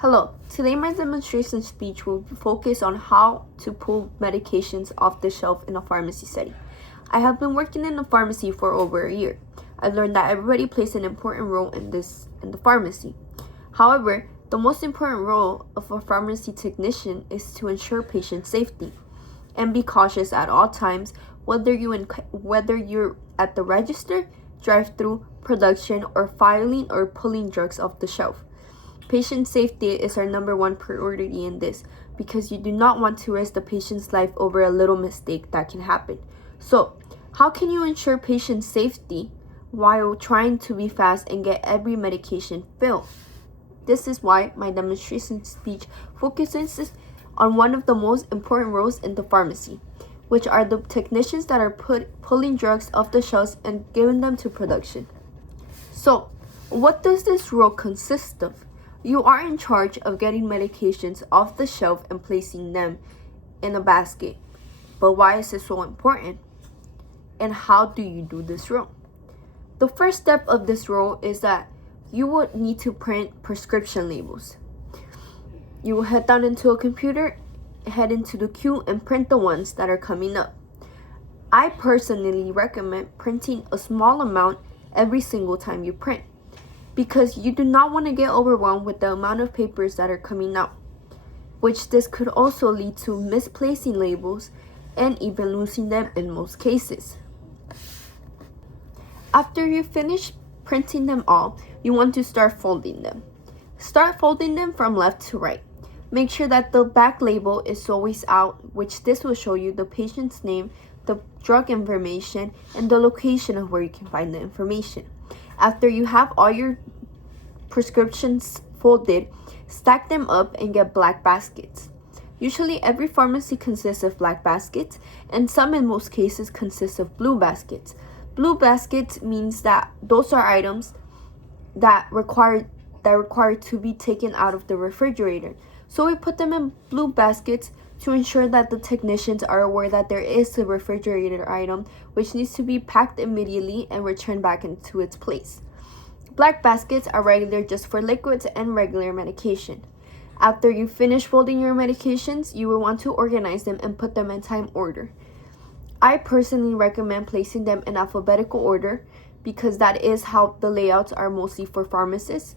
Hello, today my demonstration speech will focus on how to pull medications off the shelf in a pharmacy setting. I have been working in a pharmacy for over a year. I've learned that everybody plays an important role in the pharmacy. However, the most important role of a pharmacy technician is to ensure patient safety and be cautious at all times, whether you're at the register, drive-through, production, or filing or pulling drugs off the shelf. Patient safety is our number one priority in this because you do not want to risk the patient's life over a little mistake that can happen. So, how can you ensure patient safety while trying to be fast and get every medication filled? This is why my demonstration speech focuses on one of the most important roles in the pharmacy, which are the technicians that are pulling drugs off the shelves and giving them to production. So, what does this role consist of? You are in charge of getting medications off the shelf and placing them in a basket. But why is this so important? And how do you do this role? The first step of this role is that you would need to print prescription labels. You will head down into a computer, head into the queue, and print the ones that are coming up. I personally recommend printing a small amount every single time you print, because you do not want to get overwhelmed with the amount of papers that are coming out, which this could also lead to misplacing labels and even losing them in most cases. After you finish printing them all, you want to start folding them. Start folding them from left to right. Make sure that the back label is always out, which this will show you the patient's name, the drug information, and the location of where you can find the information. After you have all your prescriptions folded, stack them up and get black baskets. Usually every pharmacy consists of black baskets, and some in most cases consist of blue baskets. Blue baskets means that those are items that require to be taken out of the refrigerator. So we put them in blue baskets to ensure that the technicians are aware that there is a refrigerated item which needs to be packed immediately and returned back into its place. Black baskets are regular just for liquids and regular medication. After you finish folding your medications, you will want to organize them and put them in time order. I personally recommend placing them in alphabetical order because that is how the layouts are mostly for pharmacies,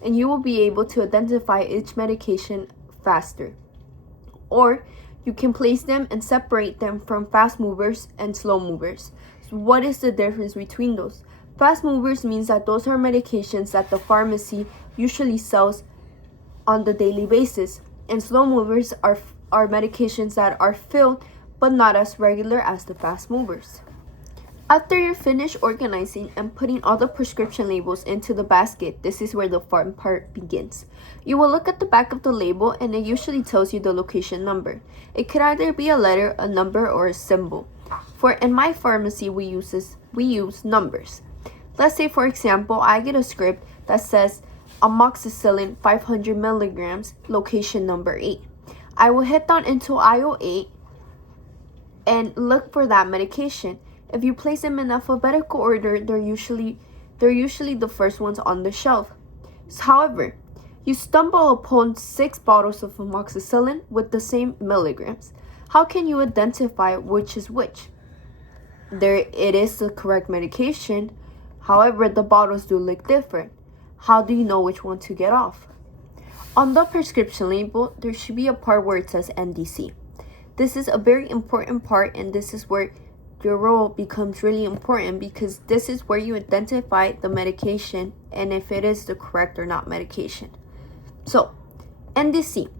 and you will be able to identify each medication faster. Or you can place them and separate them from fast movers and slow movers. So what is the difference between those? Fast movers means that those are medications that the pharmacy usually sells on the daily basis, and slow movers are medications that are filled but not as regular as the fast movers. After you're finished organizing and putting all the prescription labels into the basket, this is where the fun part begins. You will look at the back of the label and it usually tells you the location number. It could either be a letter, a number, or a symbol. In my pharmacy, we use numbers. Let's say, for example, I get a script that says amoxicillin 500 milligrams, location number 8. I will head down into aisle 8 and look for that medication. If you place them in alphabetical order, they're usually the first ones on the shelf. However, you stumble upon 6 bottles of amoxicillin with the same milligrams. How can you identify which is which? It is the correct medication. However, the bottles do look different. How do you know which one to get off? On the prescription label, there should be a part where it says NDC. This is a very important part, and this is where your role becomes really important because this is where you identify the medication and if it is the correct or not medication. So, NDC,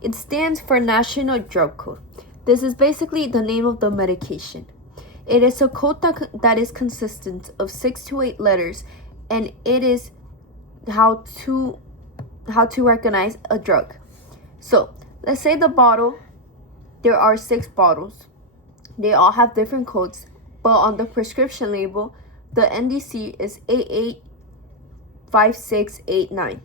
it stands for National Drug Code. This is basically the name of the medication. It is a code that is consistent of 6 to 8 letters, and it is how to recognize a drug. So, let's say there are 6 bottles. They all have different codes, but on the prescription label, the NDC is 885689.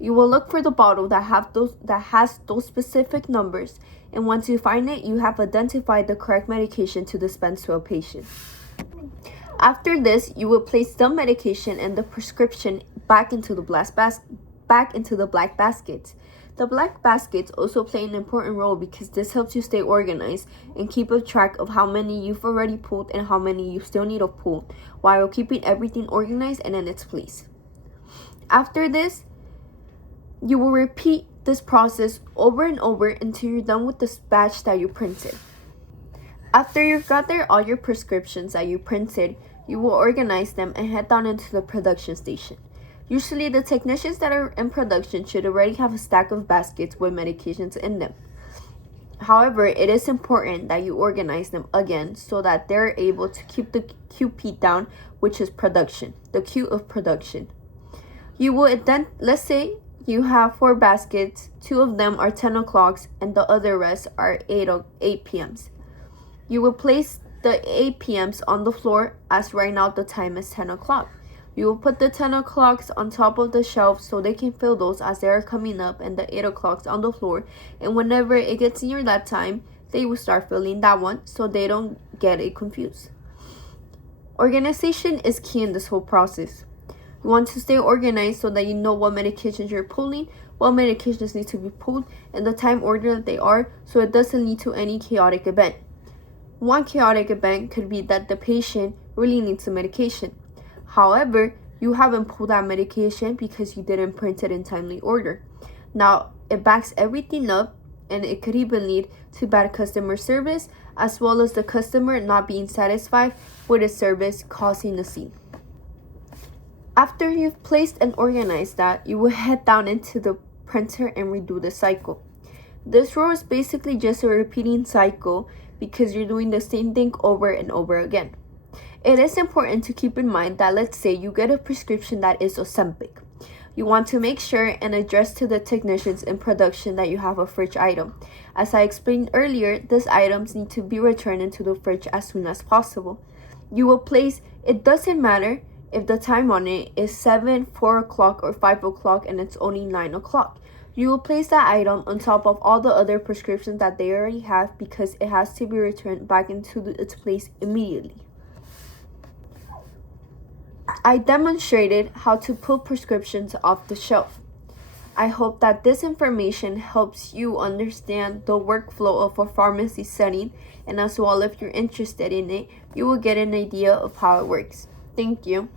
You will look for the bottle that has those specific numbers, and once you find it, you have identified the correct medication to dispense to a patient. After this, you will place the medication and the prescription back into the back into the black baskets. The black baskets also play an important role because this helps you stay organized and keep a track of how many you've already pulled and how many you still need to pull, while keeping everything organized and in its place. After this, you will repeat this process over and over until you're done with the batch that you printed. After you've gathered all your prescriptions that you printed, you will organize them and head down into the production station. Usually, the technicians that are in production should already have a stack of baskets with medications in them. However, it is important that you organize them again so that they're able to keep the QP down, which is production, the Q of production. You will then, let's say you have 4 baskets, 2 of them are 10 o'clocks and the other rest are 8 p.m.s. You will place the 8 p.m.s on the floor, as right now the time is 10 o'clock. You will put the 10 o'clocks on top of the shelf so they can fill those as they are coming up, and the 8 o'clocks on the floor. And whenever it gets near that time, they will start filling that one so they don't get it confused. Organization is key in this whole process. You want to stay organized so that you know what medications you're pulling, what medications need to be pulled, and the time order that they are, so it doesn't lead to any chaotic event. One chaotic event could be that the patient really needs the medication. However, you haven't pulled that medication because you didn't print it in timely order. Now, it backs everything up, and it could even lead to bad customer service, as well as the customer not being satisfied with the service, causing a scene. After you've placed and organized that, you will head down into the printer and redo the cycle. This row is basically just a repeating cycle because you're doing the same thing over and over again. It is important to keep in mind that, let's say you get a prescription that is Ozempic. You want to make sure and address to the technicians in production that you have a fridge item. As I explained earlier, these items need to be returned into the fridge as soon as possible. You will place, it doesn't matter if the time on it is 7, 4 o'clock, or 5 o'clock and it's only 9 o'clock. You will place that item on top of all the other prescriptions that they already have because it has to be returned back into its place immediately. I demonstrated how to pull prescriptions off the shelf. I hope that this information helps you understand the workflow of a pharmacy setting, and as well, if you're interested in it, you will get an idea of how it works. Thank you.